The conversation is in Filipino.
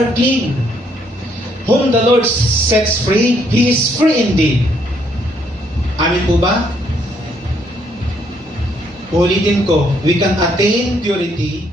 are clean. Whom the Lord sets free, He is free indeed. Amin po ba? Ulitin ko, we can attain purity